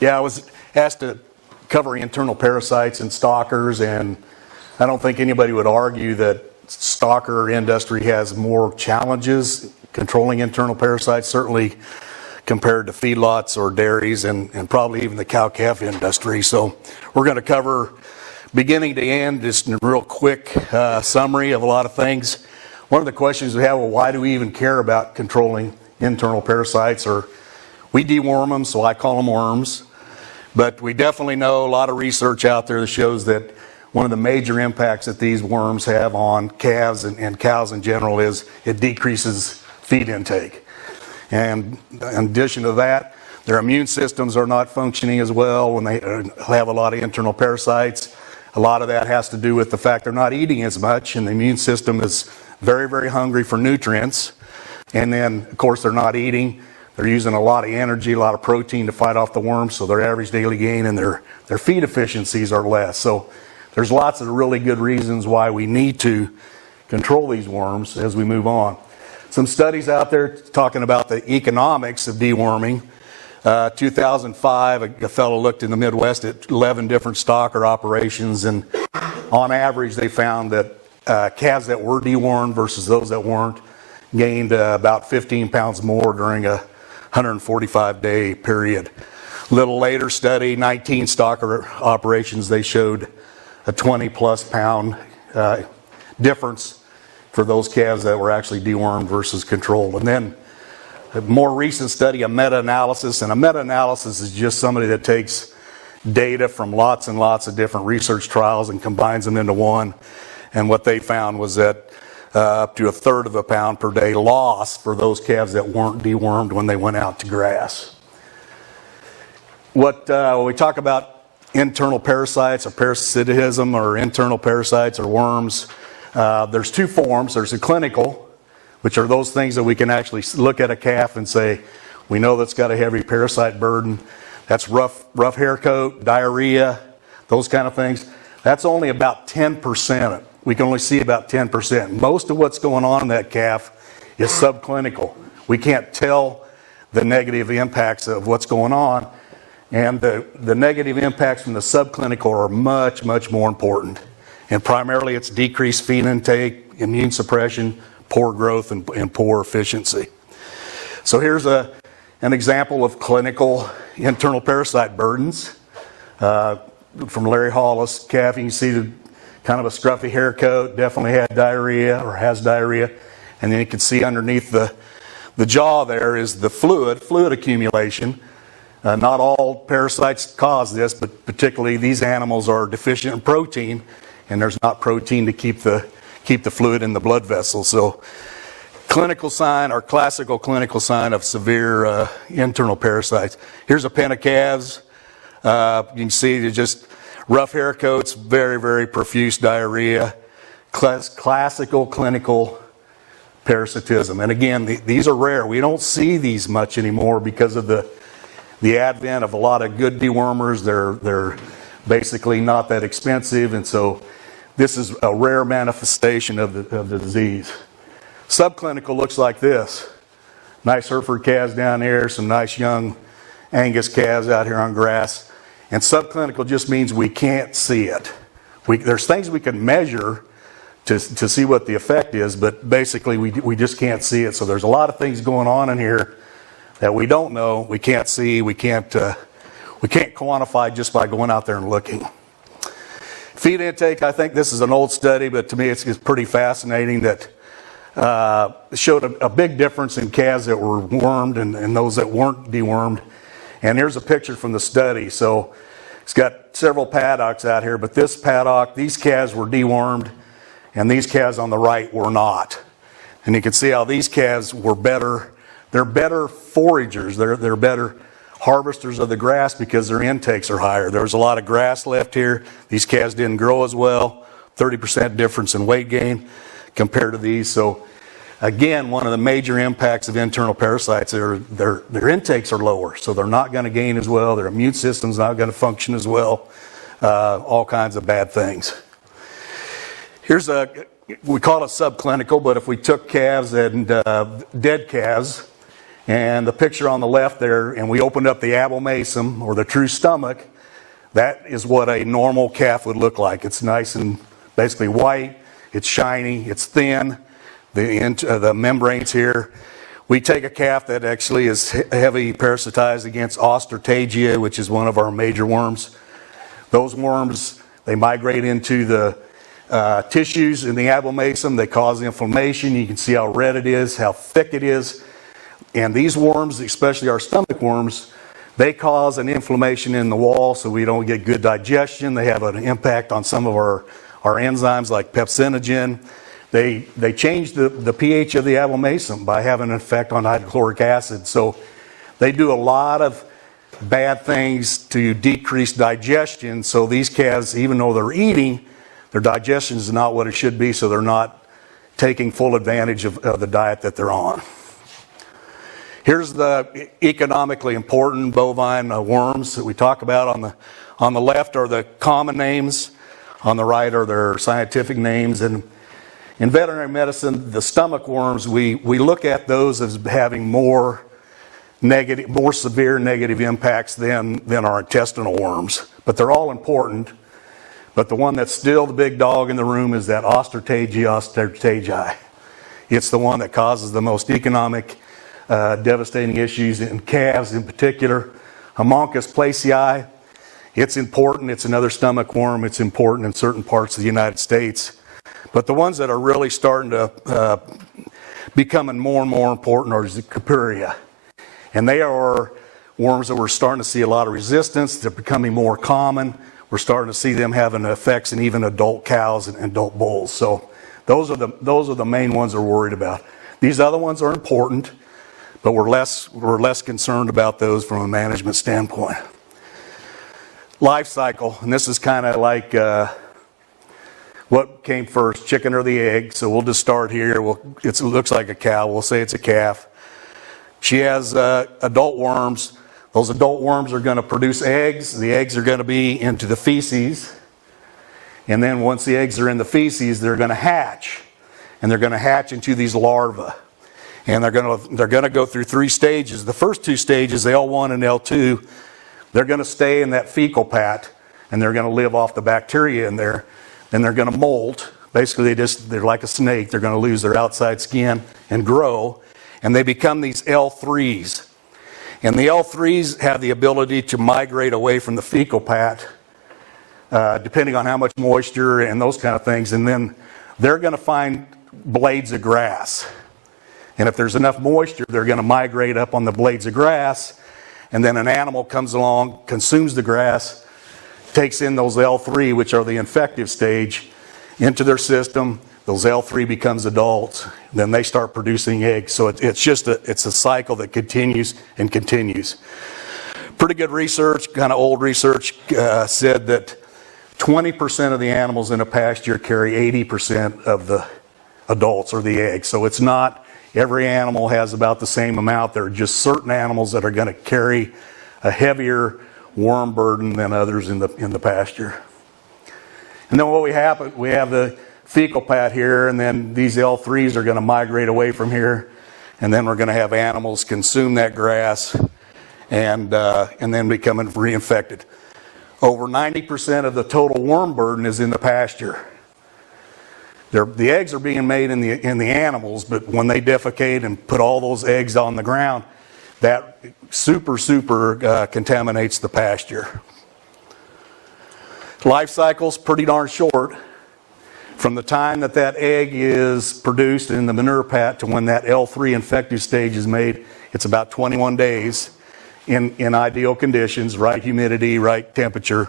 Yeah, I was asked to cover internal parasites in stockers, and I don't think anybody would argue that stocker industry has more challenges controlling internal parasites, certainly compared to feedlots or dairies and probably even the cow-calf industry. So we're going to cover beginning to end, just a real quick summary of a lot of things. One of the questions we have, well, why do we even care about controlling internal parasites? Or we deworm them, so I call them worms. But we definitely know a lot of research out there that shows that one of the major impacts that these worms have on calves and cows in general is it decreases feed intake. And in addition to that, their immune systems are not functioning as well when they have a lot of internal parasites. A lot of that has to do with the fact they're not eating as much, and the immune system is very, very hungry for nutrients. And then, of course, they're not eating. They're using a lot of energy, a lot of protein to fight off the worms, so their average daily gain and their feed efficiencies are less. So there's lots of really good reasons why we need to control these worms as we move on. Some studies out there talking about the economics of deworming. 2005, a fellow looked in the Midwest at 11 different stocker operations, and on average they found that calves that were dewormed versus those that weren't gained about 15 pounds more during a 145-day period. A little later study, 19 stocker operations, they showed a 20-plus pound difference for those calves that were actually dewormed versus controlled. And then a more recent study, a meta-analysis, and a meta-analysis is just somebody that takes data from lots and lots of different research trials and combines them into one. And what they found was that up to 1/3 of a pound per day loss for those calves that weren't dewormed when they went out to grass. When we talk about internal parasites or parasitism or internal parasites or worms, there's two forms. There's a clinical, which are those things that we can actually look at a calf and say, we know that's got a heavy parasite burden. That's rough hair coat, diarrhea, those kind of things. That's only about 10%. We can only see about 10%. Most of what's going on in that calf is subclinical. We can't tell the negative impacts of what's going on, and the negative impacts from the subclinical are much, much more important. And primarily it's decreased feed intake, immune suppression, poor growth, and poor efficiency. So here's an example of clinical internal parasite burdens from Larry Hollis calf. You can see kind of a scruffy hair coat, definitely had diarrhea or has diarrhea. And then you can see underneath the jaw there is the fluid accumulation. Not all parasites cause this, but particularly these animals are deficient in protein, and there's not protein to keep the fluid in the blood vessels. So clinical sign or classical clinical sign of severe internal parasites. Here's a pen of calves. You can see they're just rough hair coats, very, very profuse diarrhea. Classical clinical parasitism. And again, these are rare. We don't see these much anymore because of the advent of a lot of good dewormers. They're basically not that expensive, and so this is a rare manifestation of the disease. Subclinical looks like this. Nice Hereford calves down here, some nice young Angus calves out here on grass. And subclinical just means we can't see it. There's things we can measure to see what the effect is, but basically we just can't see it. So there's a lot of things going on in here that we don't know, we can't see, we can't quantify just by going out there and looking. Feed intake, I think this is an old study, but to me it's pretty fascinating that showed a big difference in calves that were wormed and those that weren't dewormed. And here's a picture from the study. So it's got several paddocks out here, but this paddock, these calves were dewormed, and these calves on the right were not. And you can see how these calves were better. They're better foragers. They're better harvesters of the grass because their intakes are higher. There was a lot of grass left here. These calves didn't grow as well. 30% difference in weight gain compared to these. So again, one of the major impacts of internal parasites are their intakes are lower, so they're not going to gain as well. Their immune system's not going to function as well. All kinds of bad things. Here's we call it subclinical, but if we took calves and dead calves And the picture on the left there, and we opened up the abomasum, or the true stomach, that is what a normal calf would look like. It's nice and basically white, it's shiny, it's thin, the membranes here. We take a calf that actually is heavy parasitized against Ostertagia, which is one of our major worms. Those worms, they migrate into the tissues in the abomasum. They cause inflammation. You can see how red it is, how thick it is. And these worms, especially our stomach worms, they cause an inflammation in the wall, so we don't get good digestion. They have an impact on some of our enzymes like pepsinogen. They change the pH of the abomasum by having an effect on hydrochloric acid. So they do a lot of bad things to decrease digestion. So these calves, even though they're eating, their digestion is not what it should be, so they're not taking full advantage of the diet that they're on. Here's the economically important bovine worms that we talk about. On the left are the common names. On the right are their scientific names. And in veterinary medicine, the stomach worms, we look at those as having more severe negative impacts than our intestinal worms. But they're all important. But the one that's still the big dog in the room is that Ostertagii. It's the one that causes the most economic devastating issues in calves in particular. Homunculus placei, it's important. It's another stomach worm. It's important in certain parts of the United States. But the ones that are really starting to becoming more and more important are the Capuria. And they are worms that we're starting to see a lot of resistance. They're becoming more common. We're starting to see them having effects in even adult cows and adult bulls. So those are the main ones we're worried about. These other ones are important, but we're less concerned about those from a management standpoint. Life cycle, and this is kind of like what came first, chicken or the egg. So we'll just start here. It looks like a cow. We'll say it's a calf. She has adult worms. Those adult worms are going to produce eggs. The eggs are going to be into the feces. And then once the eggs are in the feces, they're going to hatch. And they're going to hatch into these larvae. And they're going to go through 3 stages. The first 2 stages, L1 and L2, they're going to stay in that fecal pat, and they're going to live off the bacteria in there. Then they're going to molt. Basically, they're like a snake. They're going to lose their outside skin and grow, and they become these L3s. And the L3s have the ability to migrate away from the fecal pat, depending on how much moisture and those kind of things. And then they're going to find blades of grass. And if there's enough moisture, they're going to migrate up on the blades of grass. And then an animal comes along, consumes the grass, takes in those L3, which are the infective stage, into their system. Those L3 becomes adults. Then they start producing eggs. So it's a cycle that continues and continues. Pretty good research, kind of old research, said that 20% of the animals in a pasture carry 80% of the adults or the eggs. So it's not every animal has about the same amount. There are just certain animals that are going to carry a heavier worm burden than others in the pasture. And then what we have the fecal pat here, and then these L3s are going to migrate away from here, and then we're going to have animals consume that grass and then becoming reinfected. Over 90% of the total worm burden is in the pasture. The eggs are being made in the animals, but when they defecate and put all those eggs on the ground, that super contaminates the pasture. Life cycle's pretty darn short. From the time that egg is produced in the manure pat to when that L3 infective stage is made, it's about 21 days in ideal conditions, right humidity, right temperature.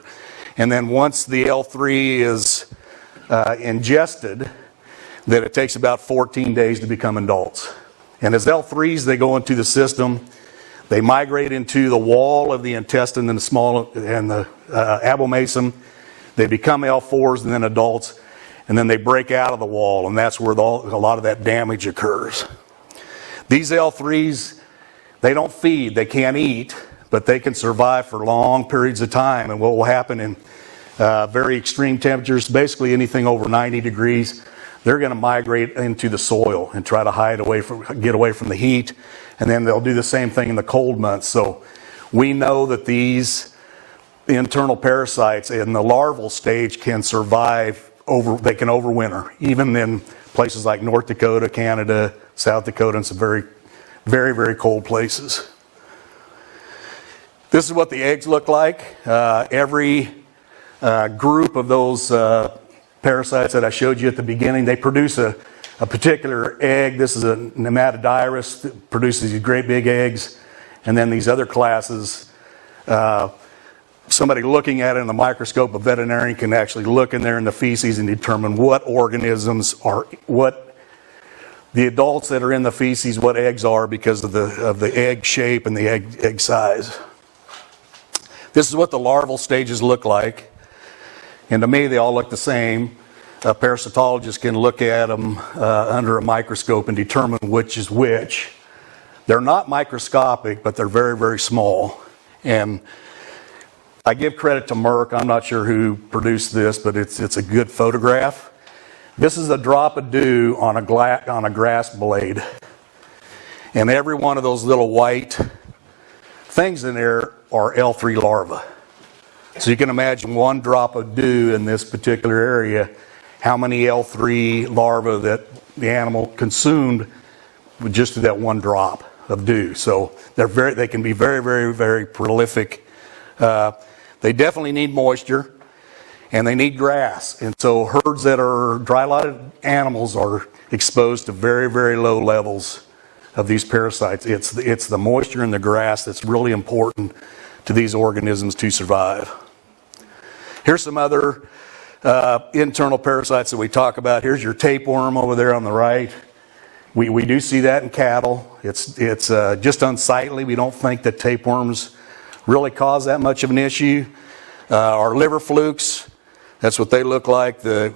And then once the L3 is ingested, that it takes about 14 days to become adults. And as L3s, they go into the system, they migrate into the wall of the intestine and the abomasum. They become L4s and then adults, and then they break out of the wall, and that's where a lot of that damage occurs. These L3s, they don't feed, they can't eat, but they can survive for long periods of time. And what will happen in very extreme temperatures, basically anything over 90 degrees, they're going to migrate into the soil and try to get away from the heat, and then they'll do the same thing in the cold months. So we know that these internal parasites in the larval stage can survive they can overwinter, even in places like North Dakota, Canada, South Dakota, and some very, very, very cold places. This is what the eggs look like. Every group of those parasites that I showed you at the beginning, they produce a particular egg. This is a nematodiris that produces these great big eggs. And then these other classes, somebody looking at it in the microscope, a veterinarian can actually look in there in the feces and determine what organisms are, what the adults that are in the feces, what eggs are because of the egg shape and the egg size. This is what the larval stages look like. And to me, they all look the same. A parasitologist can look at them under a microscope and determine which is which. They're not microscopic, but they're very, very small. And I give credit to Merck. I'm not sure who produced this, but it's a good photograph. This is a drop of dew on a grass blade. And every one of those little white things in there are L3 larvae. So you can imagine one drop of dew in this particular area, how many L3 larvae that the animal consumed with just that one drop of dew. So they can be very, very, very prolific. They definitely need moisture, and they need grass. And so herds that are dry-lighted animals are exposed to very, very low levels of these parasites. It's the moisture in the grass that's really important to these organisms to survive. Here's some other internal parasites that we talk about. Here's your tapeworm over there on the right. We do see that in cattle. It's just unsightly. We don't think that tapeworms really cause that much of an issue. Our liver flukes, that's what they look like. The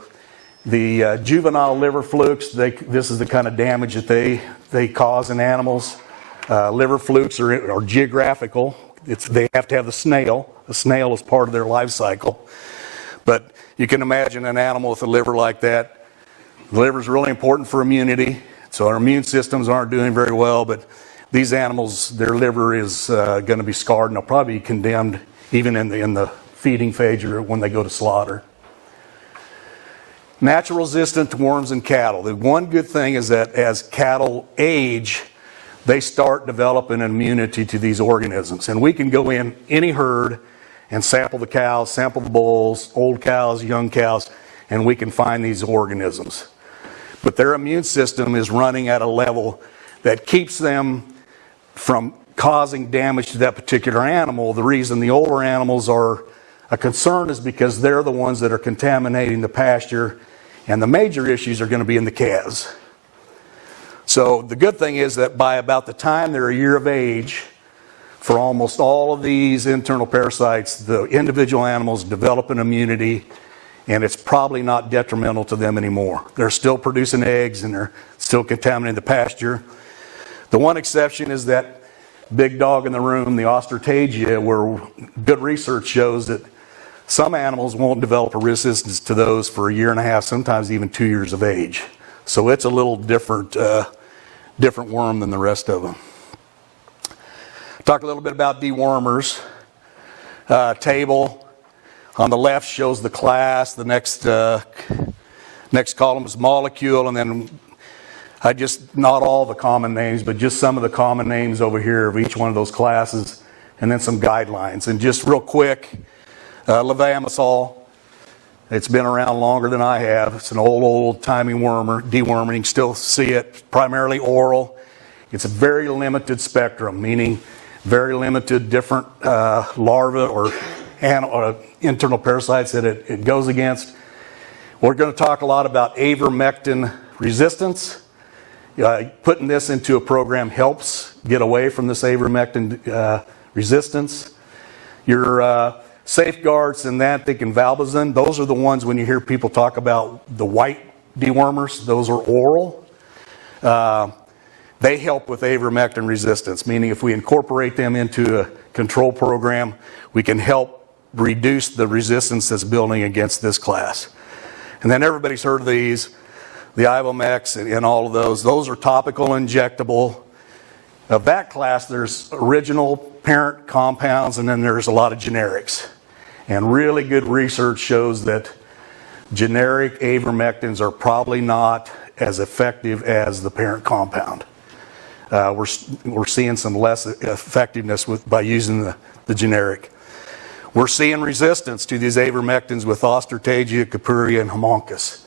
juvenile liver flukes, this is the kind of damage that they cause in animals. Liver flukes are geographical. They have to have the snail. The snail is part of their life cycle. But you can imagine an animal with a liver like that. The liver is really important for immunity. So our immune systems aren't doing very well, but these animals, their liver is going to be scarred, and they'll probably be condemned even in the feeding phase or when they go to slaughter. Natural resistant to worms in cattle. The one good thing is that as cattle age, they start developing an immunity to these organisms. And we can go in any herd and sample the cows, sample the bulls, old cows, young cows, and we can find these organisms. But their immune system is running at a level that keeps them from causing damage to that particular animal. The reason the older animals are a concern is because they're the ones that are contaminating the pasture, and the major issues are going to be in the calves. So the good thing is that by about the time they're a year of age, for almost all of these internal parasites, the individual animals develop an immunity, and it's probably not detrimental to them anymore. They're still producing eggs, and they're still contaminating the pasture. The one exception is that big dog in the room, the Ostertagia, where good research shows that some animals won't develop a resistance to those for a year and a half, sometimes even 2 years of age. So it's a little different worm than the rest of them. Talk a little bit about dewormers. Table on the left shows the class. The next column is molecule, and then not all the common names, but just some of the common names over here of each one of those classes, and then some guidelines. And just real quick, levamisole. It's been around longer than I have. It's an old-timey dewormer. You can still see it, primarily oral. It's a very limited spectrum, meaning very limited different larvae or internal parasites that it goes against. We're going to talk a lot about ivermectin resistance. Putting this into a program helps get away from this ivermectin resistance. Your safeguards, synthetic and valbazin, those are the ones when you hear people talk about the white dewormers, those are oral. They help with ivermectin resistance, meaning if we incorporate them into a control program, we can help reduce the resistance that's building against this class. And then everybody's heard of these. the Ivomex and all of those. Those are topical injectable. Of that class, there's original parent compounds, and then there's a lot of generics. And really good research shows that generic ivermectins are probably not as effective as the parent compound. We're seeing some less effectiveness by using the generic. We're seeing resistance to these ivermectins with Ostertagia, Kapuria, and Homoncus.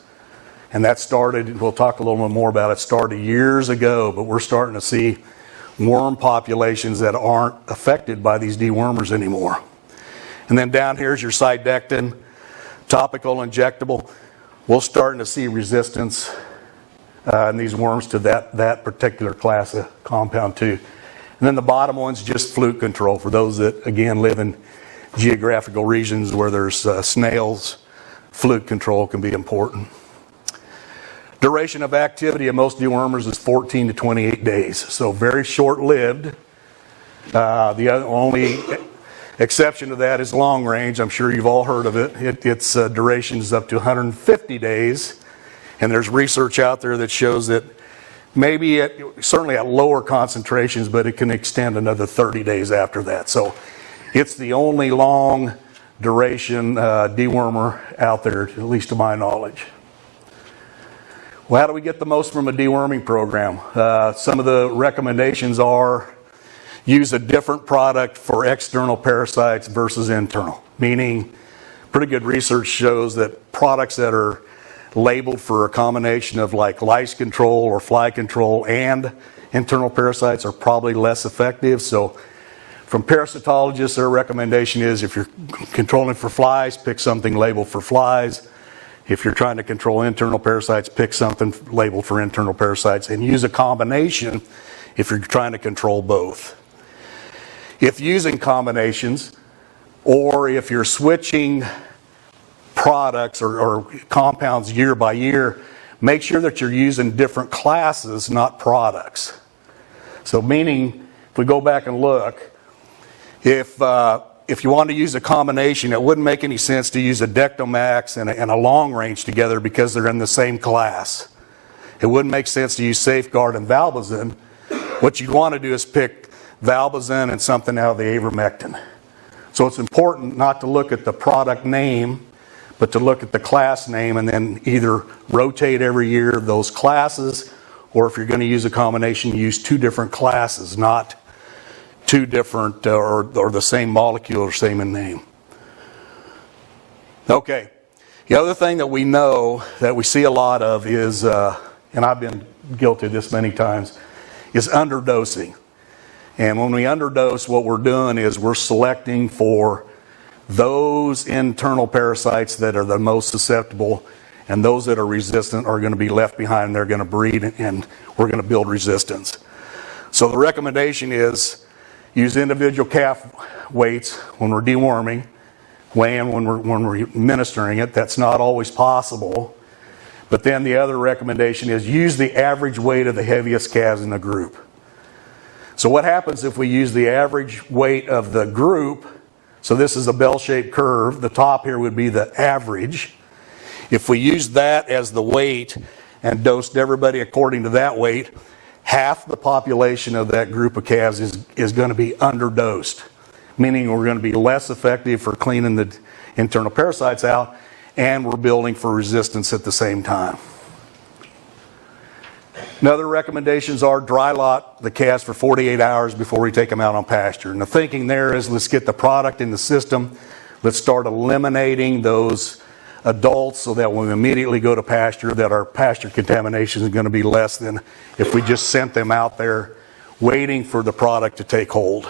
And that started, we'll talk a little bit more about it, started years ago, but we're starting to see worm populations that aren't affected by these dewormers anymore. And then down here's your Cydectin, topical injectable. We're starting to see resistance in these worms to that particular class of compound too. And then the bottom one's just fluke control for those that, again, live in geographical regions where there's snails. Fluke control can be important. Duration of activity of most dewormers is 14 to 28 days, so very short-lived. The only exception to that is long range. I'm sure you've all heard of it. Its duration is up to 150 days, and there's research out there that shows that maybe certainly at lower concentrations, but it can extend another 30 days after that. So it's the only long duration dewormer out there, at least to my knowledge. Well, how do we get the most from a deworming program? Some of the recommendations are use a different product for external parasites versus internal, meaning pretty good research shows that products that are labeled for a combination of like lice control or fly control and internal parasites are probably less effective. So from parasitologists, their recommendation is if you're controlling for flies, pick something labeled for flies. If you're trying to control internal parasites, pick something labeled for internal parasites and use a combination if you're trying to control both. If using combinations, or if you're switching products or compounds year by year, make sure that you're using different classes, not products. So meaning, if we go back and look, if you want to use a combination, it wouldn't make any sense to use a Dectomax and a long range together because they're in the same class. It wouldn't make sense to use Safeguard and Valbazin. What you'd want to do is pick Valbazin and something out of the ivermectin. So it's important not to look at the product name, but to look at the class name and then either rotate every year those classes, or if you're going to use a combination, use two different classes, not two different or the same molecule or same in name. Okay, the other thing that we know that we see a lot of is, and I've been guilty of this many times, is underdosing. And when we underdose, what we're doing is we're selecting for those internal parasites that are the most susceptible, and those that are resistant are going to be left behind. They're going to breed, and we're going to build resistance. So the recommendation is use individual calf weights when we're deworming, weigh-in when we're administering it. That's not always possible. But then the other recommendation is use the average weight of the heaviest calves in the group. So what happens if we use the average weight of the group? So this is a bell-shaped curve. The top here would be the average. If we use that as the weight and dosed everybody according to that weight, half the population of that group of calves is going to be underdosed, meaning we're going to be less effective for cleaning the internal parasites out, and we're building for resistance at the same time. Another recommendations are dry lot the calves for 48 hours before we take them out on pasture. And the thinking there is let's get the product in the system. Let's start eliminating those adults so that when we immediately go to pasture, that our pasture contamination is going to be less than if we just sent them out there waiting for the product to take hold.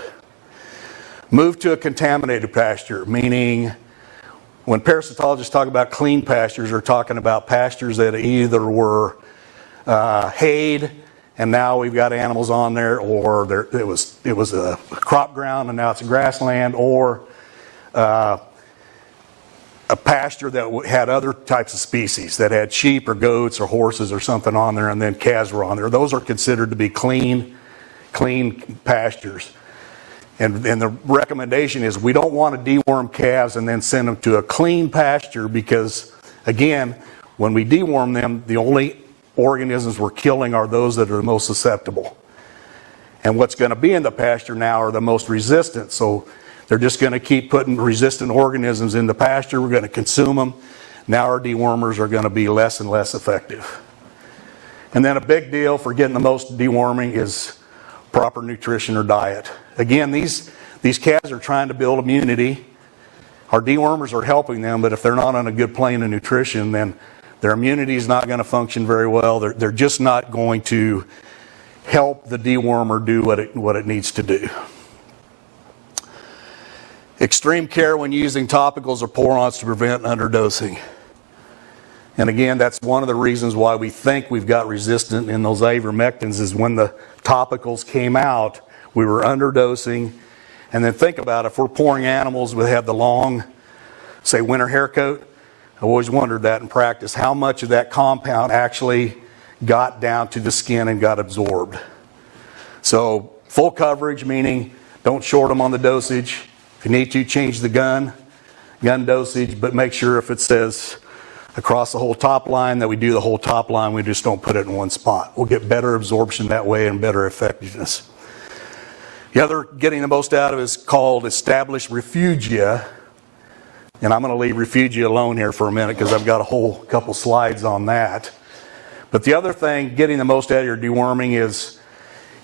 Move to a contaminated pasture, meaning when parasitologists talk about clean pastures, they're talking about pastures that either were hayed and now we've got animals on there, or it was a crop ground and now it's a grassland, or a pasture that had other types of species that had sheep or goats or horses or something on there, and then calves were on there. Those are considered to be clean pastures. And the recommendation is we don't want to deworm calves and then send them to a clean pasture because, again, when we deworm them, the only organisms we're killing are those that are the most susceptible. And what's going to be in the pasture now are the most resistant. So they're just going to keep putting resistant organisms in the pasture. We're going to consume them. Now our dewormers are going to be less and less effective. And then a big deal for getting the most deworming is proper nutrition or diet. Again, these calves are trying to build immunity. Our dewormers are helping them, but if they're not on a good plane of nutrition, then their immunity is not going to function very well. They're just not going to help the dewormer do what it needs to do. Extreme care when using topicals or pour-ons to prevent underdosing. And again, that's one of the reasons why we think we've got resistant in those ivermectins is when the topicals came out, we were underdosing. And then think about it, if we're pouring animals that have the long, say, winter hair coat, I've always wondered that in practice, how much of that compound actually got down to the skin and got absorbed. So full coverage, meaning don't short them on the dosage. If you need to, change the gun dosage, but make sure if it says across the whole top line that we do the whole top line, we just don't put it in one spot. We'll get better absorption that way and better effectiveness. The other getting the most out of is called established refugia. And I'm going to leave refugia alone here for a minute because I've got a whole couple slides on that. But the other thing, getting the most out of your deworming is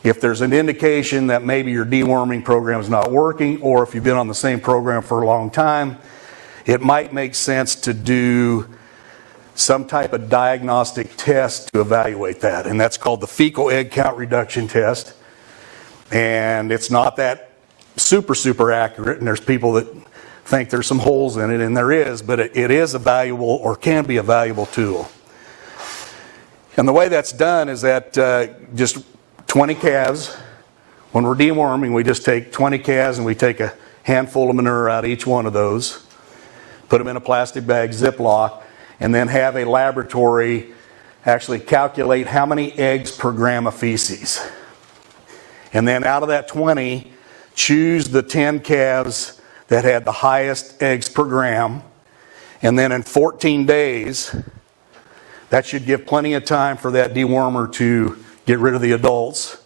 if there's an indication that maybe your deworming program is not working, or if you've been on the same program for a long time, it might make sense to do some type of diagnostic test to evaluate that. And that's called the fecal egg count reduction test. And it's not that super accurate, and there's people that think there's some holes in it, and there is, but it is a valuable, or can be a valuable tool. And the way that's done is that just 20 calves, when we're deworming, we just take 20 calves and we take a handful of manure out of each one of those, put them in a plastic bag, Ziploc, and then have a laboratory actually calculate how many eggs per gram of feces. And then out of that 20, choose the 10 calves that had the highest eggs per gram. And then in 14 days, that should give plenty of time for that dewormer to get rid of the adults.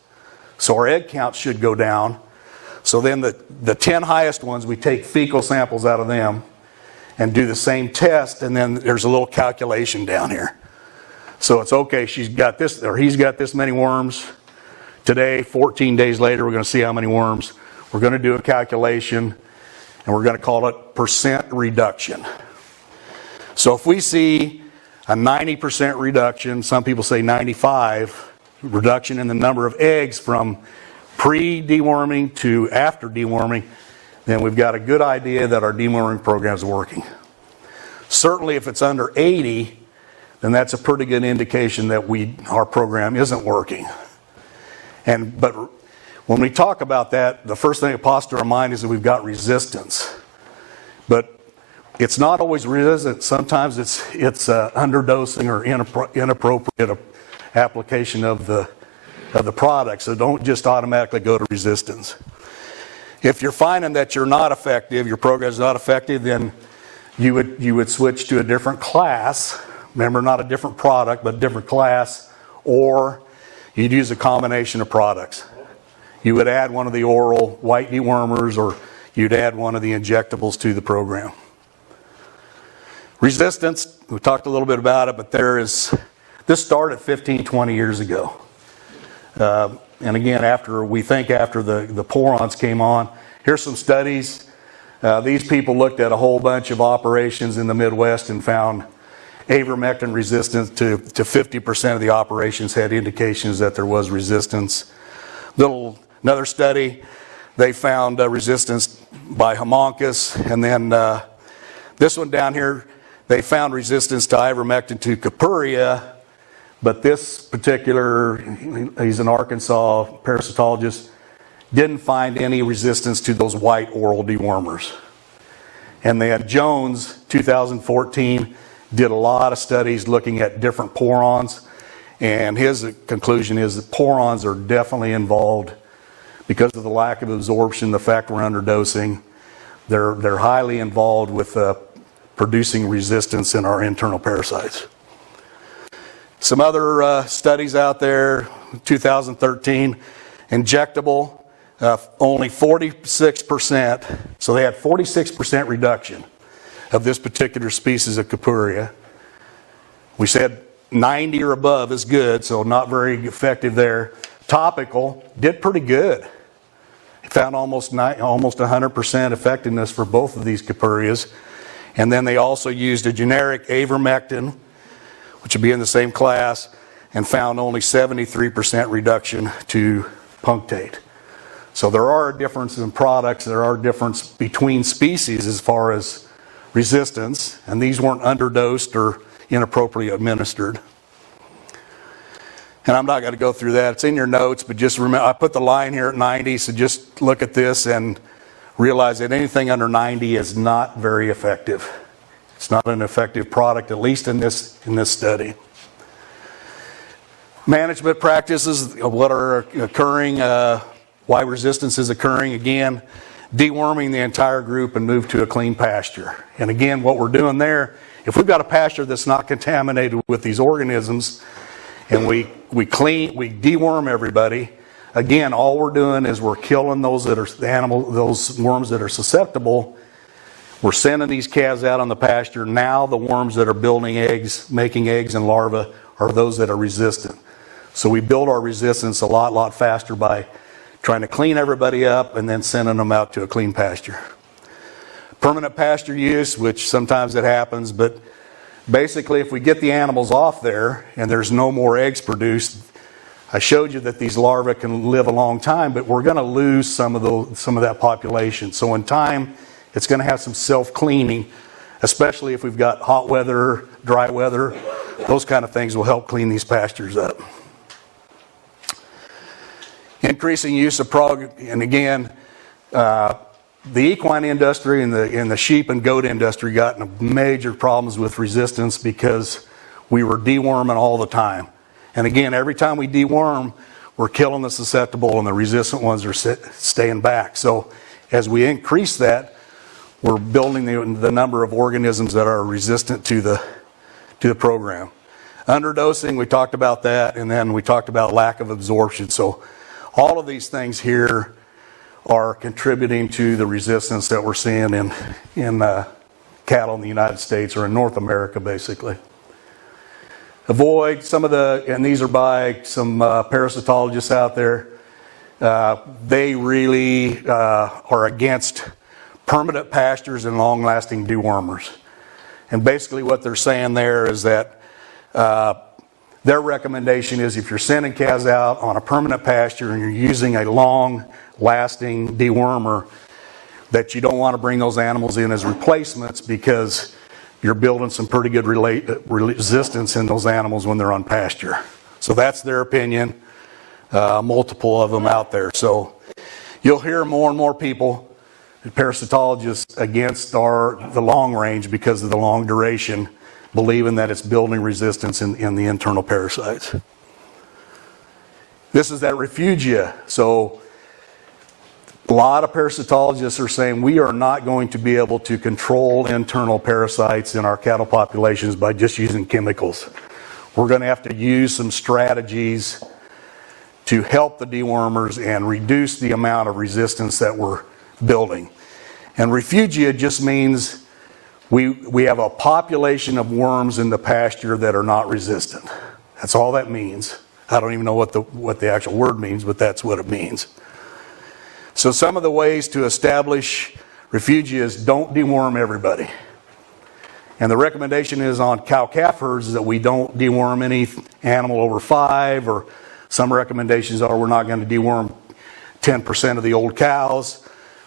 So our egg count should go down. So then the 10 highest ones, we take fecal samples out of them and do the same test, and then there's a little calculation down here. So it's okay, she's got this, or he's got this many worms. Today, 14 days later, we're going to see how many worms. We're going to do a calculation, and we're going to call it percent reduction. So if we see a 90% reduction, some people say 95, reduction in the number of eggs from pre-deworming to after deworming, then we've got a good idea that our deworming program is working. Certainly if it's under 80, then that's a pretty good indication that our program isn't working. But when we talk about that, the first thing that pops to our mind is that we've got resistance. But it's not always resistant. Sometimes it's underdosing or inappropriate application of the product. So don't just automatically go to resistance. If you're finding that you're not effective, your program is not effective, then you would switch to a different class. Remember, not a different product, but a different class, or you'd use a combination of products. You would add one of the oral white dewormers, or you'd add one of the injectables to the program. Resistance, we talked a little bit about it, but this started 15, 20 years ago. And again, after the pour-ons came on, here's some studies. These people looked at a whole bunch of operations in the Midwest and found ivermectin resistance to 50% of the operations had indications that there was resistance. Another study, they found resistance by homunculus, and then this one down here, they found resistance to ivermectin to Capuria. But this particular, he's an Arkansas parasitologist, didn't find any resistance to those white oral dewormers. And they had Jones, 2014, did a lot of studies looking at different pour-ons. And his conclusion is that pour-ons are definitely involved because of the lack of absorption, the fact we're underdosing. They're highly involved with producing resistance in our internal parasites. Some other studies out there, 2013, injectable, only 46%, so they had 46% reduction of this particular species of Capuria. We said 90 or above is good, so not very effective there. Topical did pretty good. Found almost 100% effectiveness for both of these Capurias. And then they also used a generic avermectin, which would be in the same class, and found only 73% reduction to punctate. So there are differences in products, there are differences between species as far as resistance, and these weren't underdosed or inappropriately administered. And I'm not going to go through that. It's in your notes, but just remember, I put the line here at 90, so just look at this and realize that anything under 90 is not very effective. It's not an effective product, at least in this study. Management practices, what are occurring, why resistance is occurring. Again, deworming the entire group and move to a clean pasture. And again, what we're doing there, if we've got a pasture that's not contaminated with these organisms, and we deworm everybody, again, all we're doing is we're killing those those worms that are susceptible. We're sending these calves out on the pasture. Now the worms that are building eggs, making eggs and larvae, are those that are resistant. So we build our resistance a lot faster by trying to clean everybody up and then sending them out to a clean pasture. Permanent pasture use, which sometimes it happens, but basically if we get the animals off there and there's no more eggs produced, I showed you that these larvae can live a long time, but we're going to lose some of that population. So in time, it's going to have some self-cleaning, especially if we've got hot weather, dry weather. Those kind of things will help clean these pastures up. Increasing use of and again, the equine industry and the sheep and goat industry got into major problems with resistance because we were deworming all the time. And again, every time we deworm, we're killing the susceptible and the resistant ones are staying back. So as we increase that, we're building the number of organisms that are resistant to the program. Underdosing, we talked about that, and then we talked about lack of absorption. So all of these things here are contributing to the resistance that we're seeing in cattle in the United States, or in North America, basically. Avoid some of and these are by some parasitologists out there, they really are against permanent pastures and long-lasting dewormers. And basically what they're saying there is that their recommendation is if you're sending calves out on a permanent pasture and you're using a long-lasting dewormer, that you don't want to bring those animals in as replacements because you're building some pretty good resistance in those animals when they're on pasture. So that's their opinion, multiple of them out there. So you'll hear more and more people, parasitologists, against the long range because of the long duration, believing that it's building resistance in the internal parasites. This is that refugia. So a lot of parasitologists are saying we are not going to be able to control internal parasites in our cattle populations by just using chemicals. We're going to have to use some strategies to help the dewormers and reduce the amount of resistance that we're building. And refugia just means we have a population of worms in the pasture that are not resistant. That's all that means. I don't even know what the actual word means, but that's what it means. So some of the ways to establish refugia is don't deworm everybody. And the recommendation is on cow-calf herds that we don't deworm any animal over 5, or some recommendations are we're not going to deworm 10% of the old cows.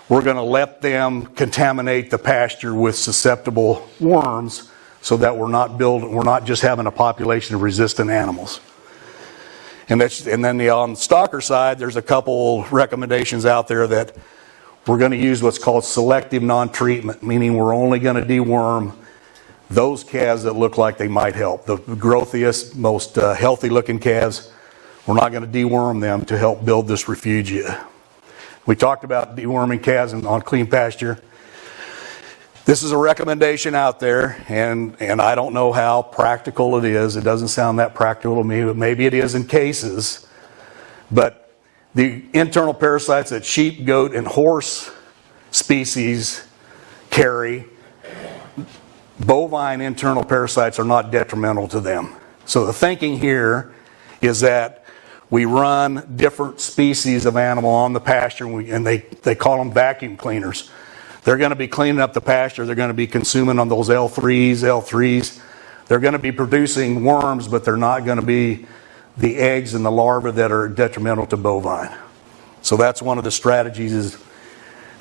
We're going to let them contaminate the pasture with susceptible worms so that we're not just having a population of resistant animals. And then on the stocker side, there's a couple recommendations out there that we're going to use what's called selective non-treatment, meaning we're only going to deworm those calves that look like they might help. The growthiest, most healthy looking calves, we're not going to deworm them to help build this refugia. We talked about deworming calves on clean pasture. This is a recommendation out there, and I don't know how practical it is. It doesn't sound that practical to me, but maybe it is in cases. But the internal parasites that sheep, goat, and horse species carry, bovine internal parasites are not detrimental to them. So the thinking here is that we run different species of animal on the pasture, and they call them vacuum cleaners. They're going to be cleaning up the pasture. They're going to be consuming on those L3s. They're going to be producing worms, but they're not going to be the eggs and the larvae that are detrimental to bovine. So that's one of the strategies is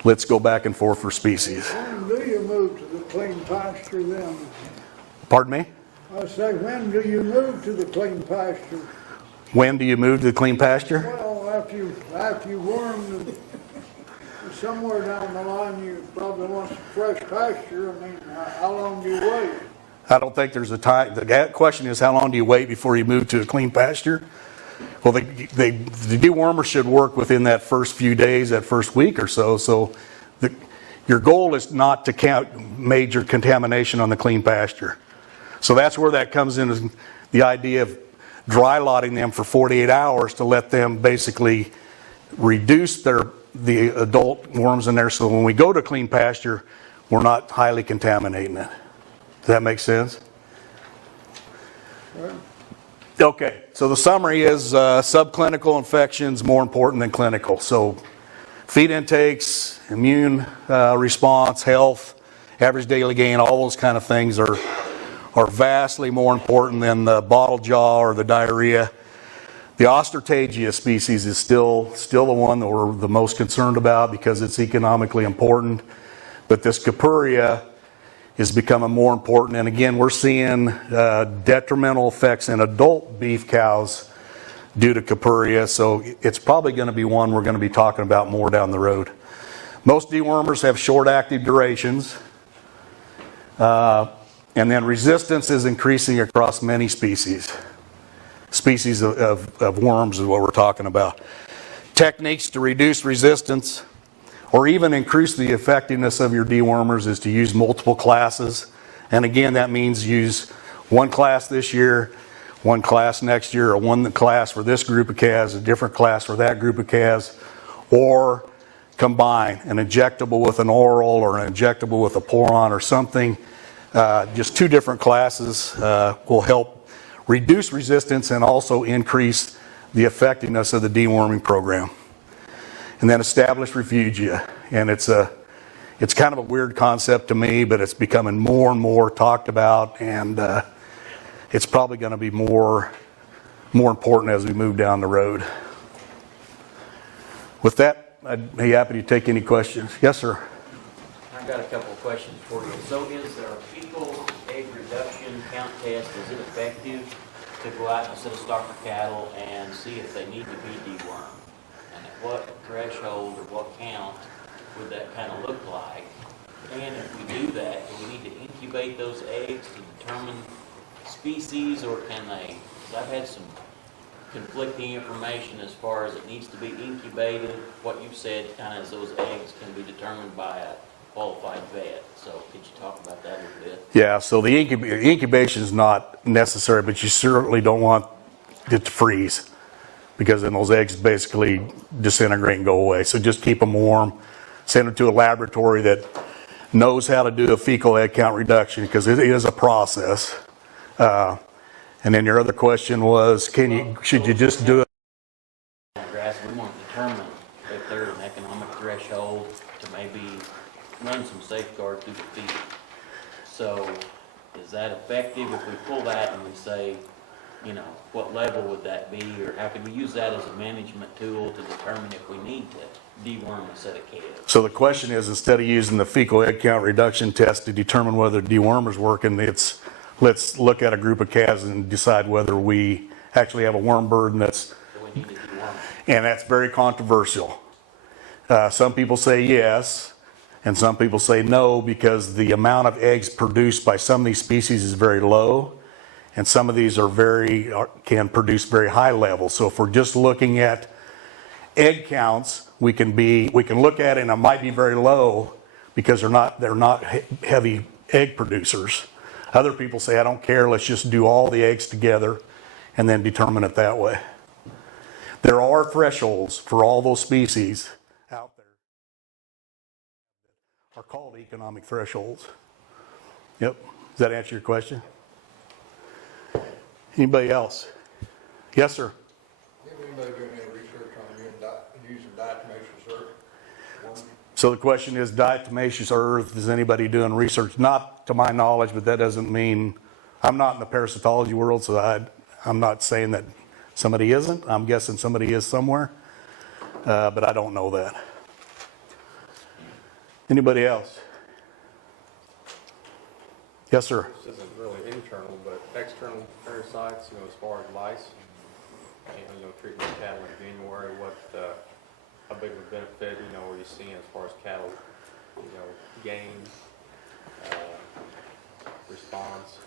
let's go back and forth for species. When do you move to the clean pasture then? Pardon me? I say, when do you move to the clean pasture? When do you move to the clean pasture? Well, after you worm, somewhere down the line, you probably want some fresh pasture. I mean, how long do you wait? I don't think there's a time. The question is, how long do you wait before you move to a clean pasture? Well, the dewormer should work within that first few days, that first week or so. So your goal is not to count major contamination on the clean pasture. So that's where that comes in, is the idea of dry lotting them for 48 hours to let them basically reduce the adult worms in there, so when we go to clean pasture, we're not highly contaminating it. Does that make sense? Right. Okay, so the summary is subclinical infections more important than clinical. So feed intakes, immune response, health, average daily gain, all those kind of things are vastly more important than the bottle jaw or the diarrhea. The Ostertagia species is still the one that we're the most concerned about because it's economically important. But this Capuria is becoming more important. And again, we're seeing detrimental effects in adult beef cows due to Capuria. So it's probably going to be one we're going to be talking about more down the road. Most dewormers have short active durations. And then resistance is increasing across many species. Species of worms is what we're talking about. Techniques to reduce resistance or even increase the effectiveness of your dewormers is to use multiple classes. And again, that means use one class this year, one class next year, or one class for this group of calves, a different class for that group of calves, or combine an injectable with an oral or an injectable with a pour-on or something. Just two different classes will help reduce resistance and also increase the effectiveness of the deworming program. And then establish refugia. And it's kind of a weird concept to me, but it's becoming more and more talked about, and it's probably going to be more important as we move down the road. With that, I'd be happy to take any questions. Yes, sir. I've got a couple of questions for you. So is there a fecal egg reduction count test? Is it effective to go out and set a stocker cattle and see if they need to be dewormed? And at what threshold or what count would that kind of look like? And if we do that, do we need to incubate those eggs to determine species, or can they? Because I've had some conflicting information as far as it needs to be incubated. What you've said kind of is those eggs can be determined by a qualified vet. So could you talk about that a little bit? Yeah, so the incubation is not necessary, but you certainly don't want it to freeze, because then those eggs basically disintegrate and go away. So just keep them warm, send them to a laboratory that knows how to do a fecal egg count reduction, because it is a process. And then your other question was, should you just do it? We want to determine if there's an economic threshold to maybe run some safeguard through the feed. So is that effective if we pull that and we say, what level would that be, or how could we use that as a management tool to determine if we need to deworm a set of calves? So the question is, instead of using the fecal egg count reduction test to determine whether dewormer's working, it's let's look at a group of calves and decide whether we actually have a worm burden and that's very controversial. Some people say yes, and some people say no, because the amount of eggs produced by some of these species is very low, and some of these can produce very high levels. So if we're just looking at egg counts, we can look at it and it might be very low, because they're not heavy egg producers. Other people say, I don't care, let's just do all the eggs together and then determine it that way. There are thresholds for all those species out there are called economic thresholds. Yep. Does that answer your question? Anybody else? Yes, sir. Have anybody doing any research on using diatomaceous earth? So the question is, diatomaceous earth, is anybody doing research? Not to my knowledge, but that doesn't mean, I'm not in the parasitology world, so I'm not saying that somebody isn't. I'm guessing somebody is somewhere, but I don't know that. Anybody else? Yes, sir. This isn't really internal, but external parasites, as far as lice, treatment of cattle in January, how big of a benefit, are you seeing as far as cattle, gain, response?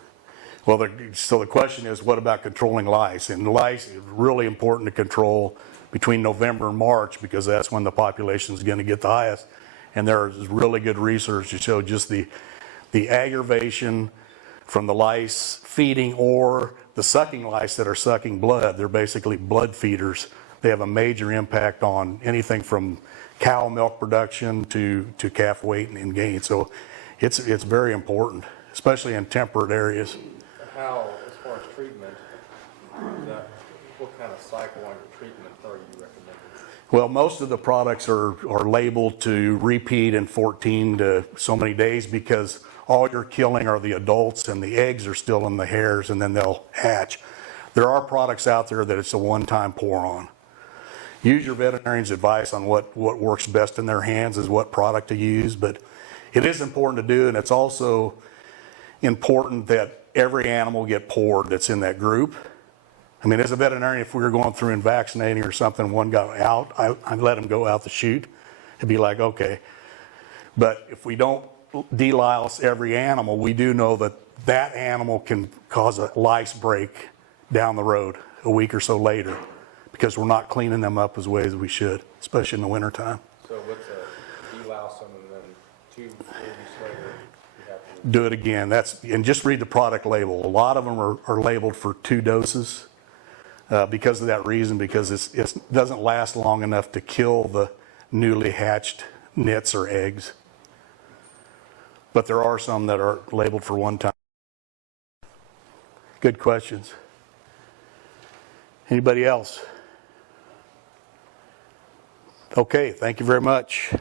Well, so the question is, what about controlling lice? And lice is really important to control between November and March, because that's when the population is going to get the highest. And there's really good research to show just the aggravation from the lice feeding or the sucking lice that are sucking blood. They're basically blood feeders. They have a major impact on anything from cow milk production to calf weight and gain. So it's very important, especially in temperate areas. How, as far as treatment, what kind of cycle on your treatment are you recommending? Well, most of the products are labeled to repeat in 14 to so many days, because all you're killing are the adults and the eggs are still in the hares, and then they'll hatch. There are products out there that it's a one-time pour on. Use your veterinarian's advice on what works best in their hands is what product to use, but it is important to do, and it's also important that every animal get poured that's in that group. I mean, as a veterinarian, if we were going through and vaccinating or something, one got out, I'd let them go out the chute. It'd be like, okay. But if we don't delouse every animal, we do know that that animal can cause a lice break down the road a week or so later, because we're not cleaning them up as ways as we should, especially in the wintertime. So what's a delouse them and then 2 weeks later you have to Do it again. And just read the product label. A lot of them are labeled for 2 doses because of that reason, because it doesn't last long enough to kill the newly hatched nits or eggs. But there are some that are labeled for one time. Good questions. Anybody else? Okay, thank you very much.